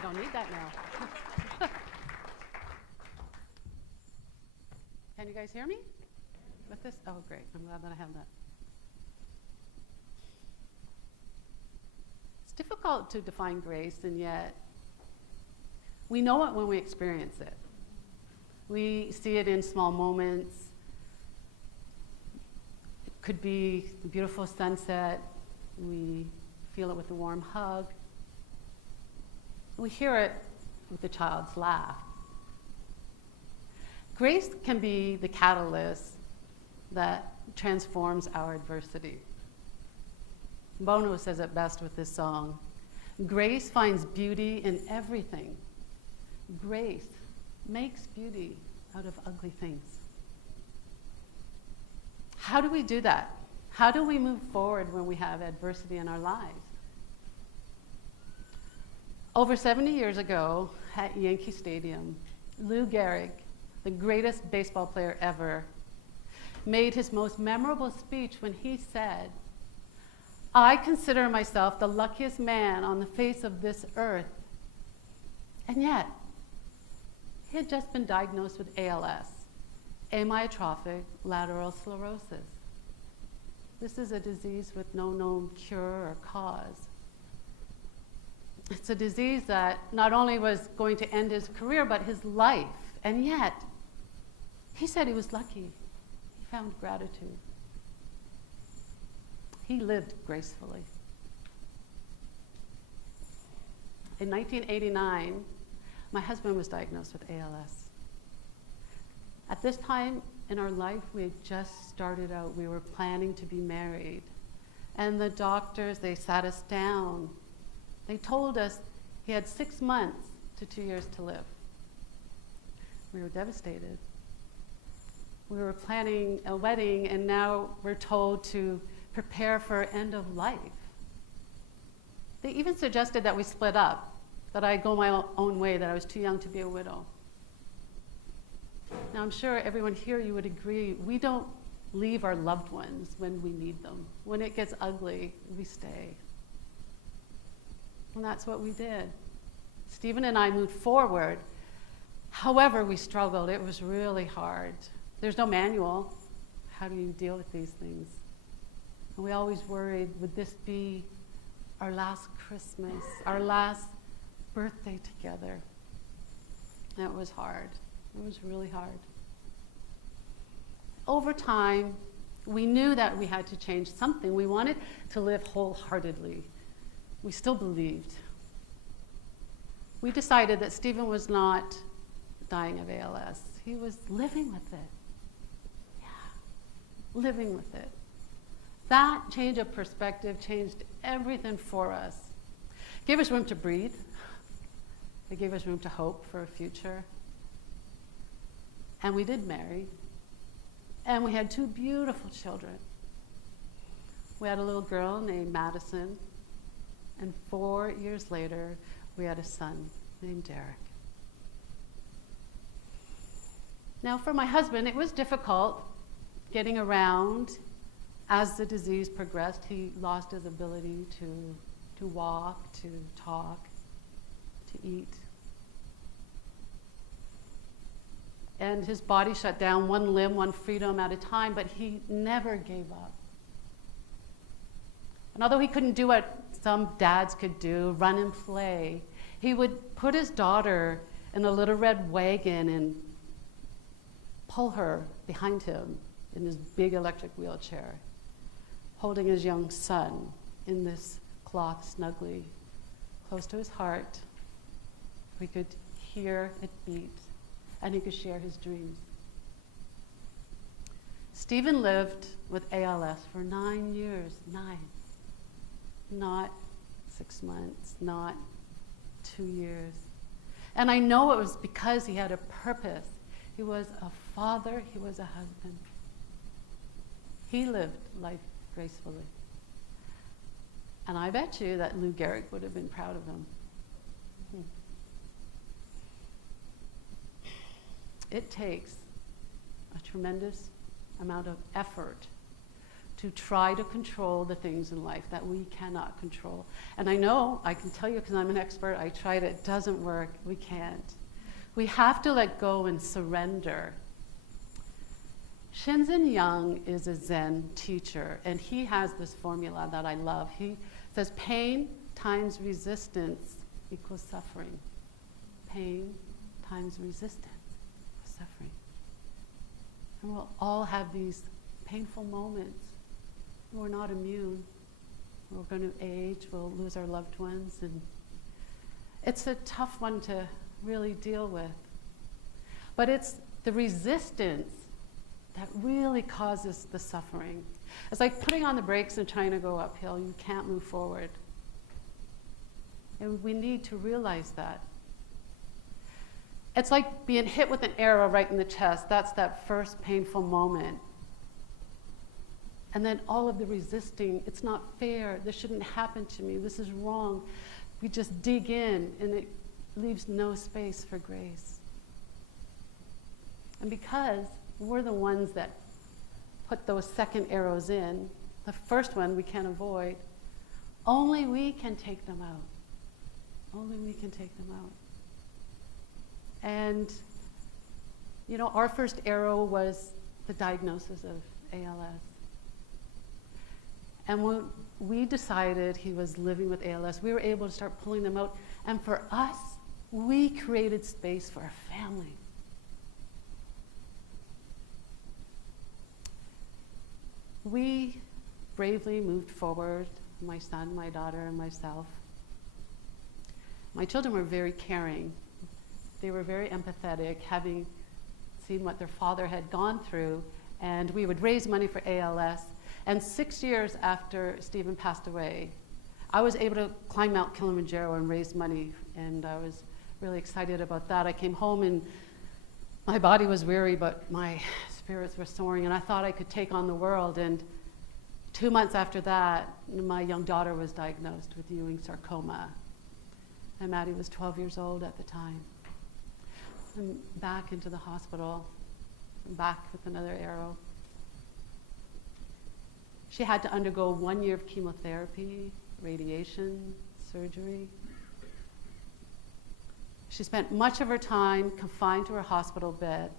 I don't need that now. Can you guys hear me with this? Oh, great. I'm glad that I have that. It's difficult to define grace, and yet we know it when we experience it. We see it in small moments. It could be a beautiful sunset. We feel it with a warm hug. We hear it with the child's laugh. Grace can be the catalyst that transforms our adversity. Bono says it best with this song. Grace finds beauty in everything. Grace makes beauty out of ugly things. How do we do that? How do we move forward when we have adversity in our lives? Over 70 years ago at Yankee Stadium, Lou Gehrig, the greatest baseball player ever, made his most memorable speech when he said, "I consider myself the luckiest man on the face of this earth." And yet, he had just been diagnosed with ALS, amyotrophic lateral sclerosis. This is a disease with no known cure or cause. It's a disease that not only was going to end his career, but his life. And yet, he said he was lucky. He found gratitude. He lived gracefully. In 1989, my husband was diagnosed with ALS. At this time in our life, we had just started out. We were planning to be married. And the doctors, they sat us down. They told us he had 6 months to 2 years to live. We were devastated. We were planning a wedding, and now we're told to prepare for end of life. They even suggested that we split up, that I go my own way, that I was too young to be a widow. Now, I'm sure everyone here, you would agree, we don't leave our loved ones when we need them. When it gets ugly, we stay. And that's what we did. Stephen and I moved forward. However, we struggled. It was really hard. There's no manual. How do you deal with these things? And we always worried, would this be our last Christmas, our last birthday together? And it was hard. It was really hard. Over time, we knew that we had to change something. We wanted to live wholeheartedly. We still believed. We decided that Stephen was not dying of ALS. He was living with it. Yeah, living with it. That change of perspective changed everything for us. It gave us room to breathe. It gave us room to hope for a future. And we did marry. And we had 2 beautiful children. We had a little girl named Madison. And 4 years later, we had a son named Derek. Now, for my husband, it was difficult getting around. As the disease progressed, he lost his ability to walk, to talk, to eat. And his body shut down, one limb, one freedom at a time, but he never gave up. And although he couldn't do what some dads could do, run and play, he would put his daughter in a little red wagon and pull her behind him in his big electric wheelchair, holding his young son in this cloth snugly close to his heart. We could hear it beat, and he could share his dreams. Stephen lived with ALS for 9 years, 9. Not 6 months, not 2 years. And I know it was because he had a purpose. He was a father, he was a husband. He lived life gracefully. And I bet you that Lou Gehrig would have been proud of him. It takes a tremendous amount of effort to try to control the things in life that we cannot control. And I know, I can tell you because I'm an expert, I tried it doesn't work, we can't. We have to let go and surrender. Shinzen Young is a Zen teacher, and he has this formula that I love. He says pain times resistance equals suffering. Pain times resistance equals suffering. And we'll all have these painful moments. We're not immune. We're going to age, we'll lose our loved ones, and it's a tough one to really deal with. But it's the resistance that really causes the suffering. It's like putting on the brakes and trying to go uphill. You can't move forward. And we need to realize that. It's like being hit with an arrow right in the chest. That's that first painful moment. And then all of the resisting, it's not fair, this shouldn't happen to me, this is wrong. We just dig in and it leaves no space for grace. And because we're the ones that put those second arrows in, the first one we can't avoid, only we can take them out. Only we can take them out. And, you know, our first arrow was the diagnosis of ALS. And when we decided he was living with ALS, we were able to start pulling them out. And for us, we created space for our family. We bravely moved forward, my son, my daughter, and myself. My children were very caring. They were very empathetic, having seen what their father had gone through, and we would raise money for ALS. And 6 years after Stephen passed away, I was able to climb Mount Kilimanjaro and raise money, and I was really excited about that. I came home and my body was weary, but my spirits were soaring, and I thought I could take on the world. And 2 months after that, my young daughter was diagnosed with Ewing sarcoma, and Maddie was 12 years old at the time. I'm back into the hospital, I'm back with another arrow. She had to undergo 1 year of chemotherapy, radiation, surgery. She spent much of her time confined to her hospital bed.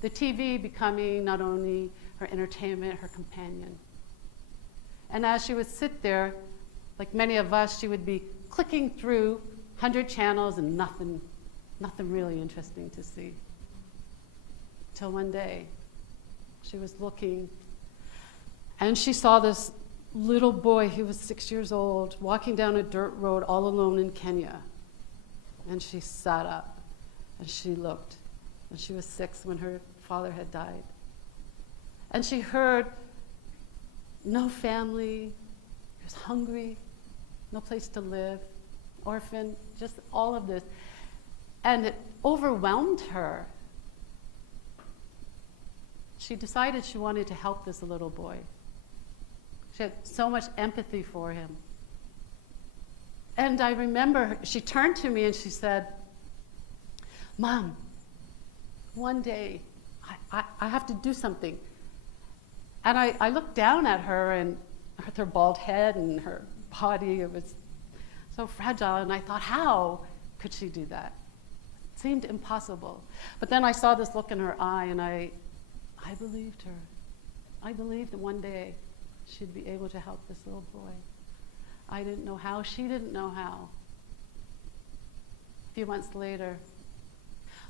The TV becoming not only her entertainment, her companion. And as she would sit there, like many of us, she would be clicking through 100 channels and nothing really interesting to see. Till one day, she was looking and she saw this little boy, he was 6 years old, walking down a dirt road all alone in Kenya. And she sat up and she looked. And she was 6 when her father had died. And she heard no family, he was hungry, no place to live, orphan, just all of this. And it overwhelmed her. She decided she wanted to help this little boy. She had so much empathy for him. And I remember she turned to me and she said, "Mom, one day I have to do something." And I looked down at her, and with her bald head and her body, it was so fragile, and I thought, how could she do that? It seemed impossible. But then I saw this look in her eye, and I believed her. I believed that one day she'd be able to help this little boy. I didn't know how, she didn't know how. A few months later,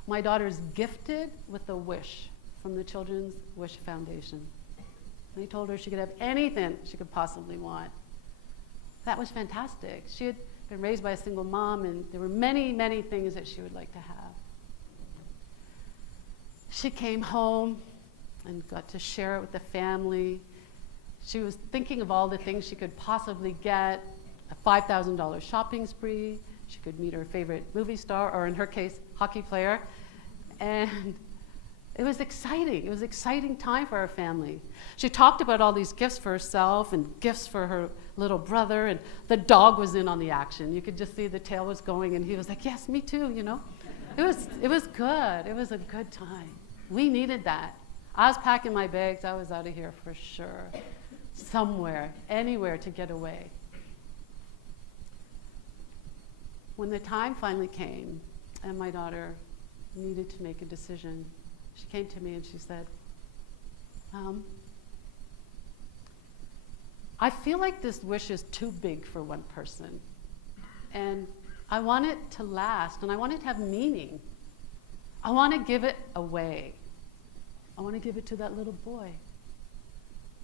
my daughter's gifted with a wish from the Children's Wish Foundation. They told her she could have anything she could possibly want. That was fantastic. She had been raised by a single mom, and there were many, many things that she would like to have. She came home and got to share it with the family. She was thinking of all the things she could possibly get, a $5,000 shopping spree. She could meet her favorite movie star, or in her case, hockey player. And it was exciting. It was an exciting time for our family. She talked about all these gifts for herself and gifts for her little brother, and the dog was in on the action. You could just see the tail was going, and he was like, "Yes, me too," you know. It was good. It was a good time. We needed that. I was packing my bags. I was out of here for sure. Somewhere, anywhere to get away. When the time finally came and my daughter needed to make a decision, she came to me and she said, I feel like this wish is too big for one person. And I want it to last, and I want it to have meaning. I want to give it away. I want to give it to that little boy,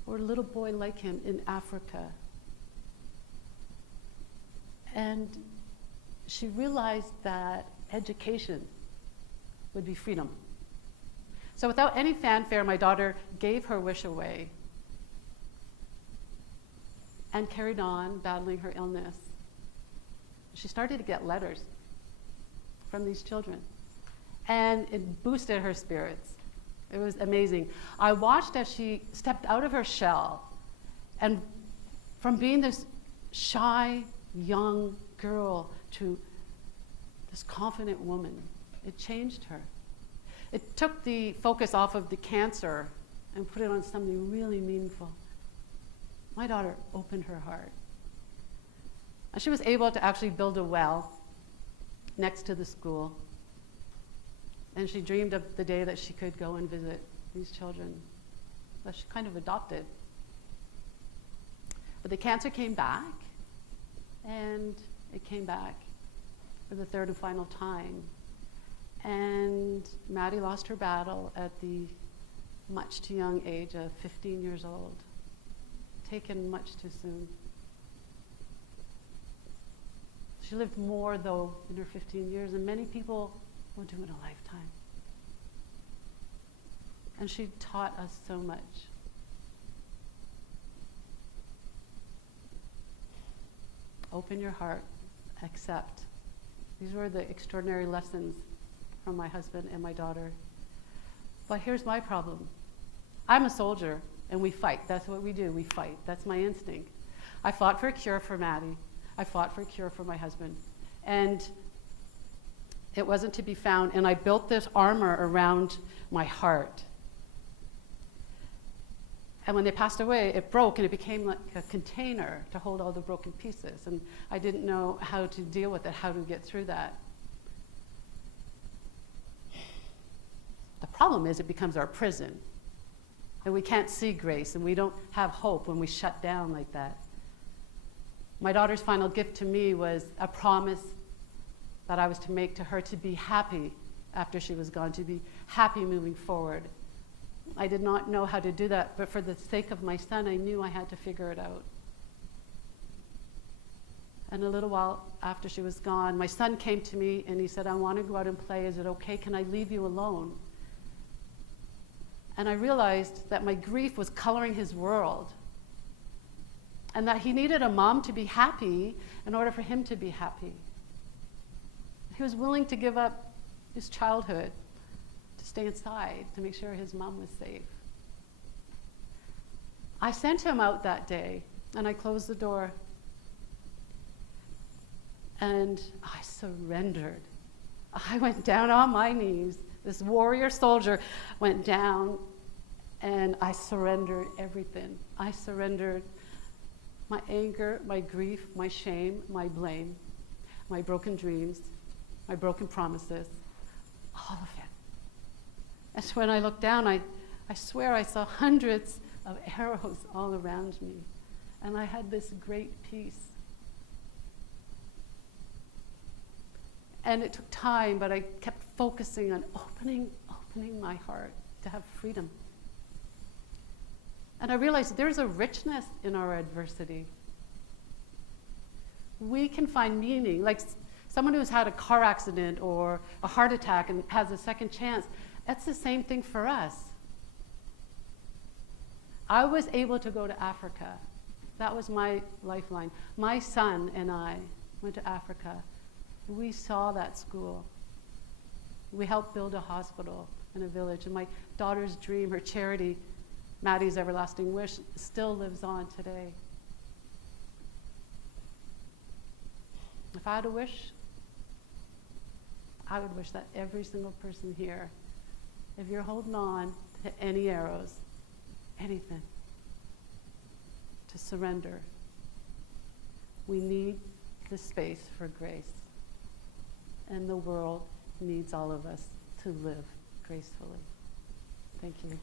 or a little boy like him in Africa. And she realized that education would be freedom. So without any fanfare, my daughter gave her wish away and carried on battling her illness. She started to get letters from these children, and it boosted her spirits. It was amazing. I watched as she stepped out of her shell, and from being this shy, young girl to this confident woman, it changed her. It took the focus off of the cancer and put it on something really meaningful. My daughter opened her heart. And she was able to actually build a well next to the school. And she dreamed of the day that she could go and visit these children that she kind of adopted. But the cancer came back, and it came back for the third and final time. And Maddie lost her battle at the much too young age of 15 years old, taken much too soon. She lived more, though, in her 15 years, and many people will do in a lifetime. And she taught us so much. Open your heart, accept. These were the extraordinary lessons from my husband and my daughter. But here's my problem. I'm a soldier, and we fight. That's what we do. We fight. That's my instinct. I fought for a cure for Maddie. I fought for a cure for my husband. And it wasn't to be found, and I built this armor around my heart. And when they passed away, it broke, and it became like a container to hold all the broken pieces. And I didn't know how to deal with it, how to get through that. The problem is it becomes our prison. And we can't see grace, and we don't have hope when we shut down like that. My daughter's final gift to me was a promise that I was to make to her to be happy after she was gone, to be happy moving forward. I did not know how to do that, but for the sake of my son, I knew I had to figure it out. And a little while after she was gone, my son came to me and he said, I want to go out and play. Is it okay? Can I leave you alone? And I realized that my grief was coloring his world, and that he needed a mom to be happy in order for him to be happy. He was willing to give up his childhood to stay inside to make sure his mom was safe. I sent him out that day, and I closed the door, and I surrendered. I went down on my knees. This warrior soldier went down, and I surrendered everything. I surrendered my anger, my grief, my shame, my blame, my broken dreams, my broken promises, all of it. And so when I looked down, I swear I saw hundreds of arrows all around me, and I had this great peace. And it took time, but I kept focusing on opening my heart to have freedom. And I realized there's a richness in our adversity. We can find meaning, like someone who's had a car accident or a heart attack and has a second chance. That's the same thing for us. I was able to go to Africa. That was my lifeline. My son and I went to Africa. We saw that school. We helped build a hospital in a village. And my daughter's dream, her charity, Maddie's Everlasting Wish, still lives on today. If I had a wish, I would wish that every single person here, if you're holding on to to any arrows, anything, to surrender. We need the space for grace. And the world needs all of us to live gracefully. Thank you.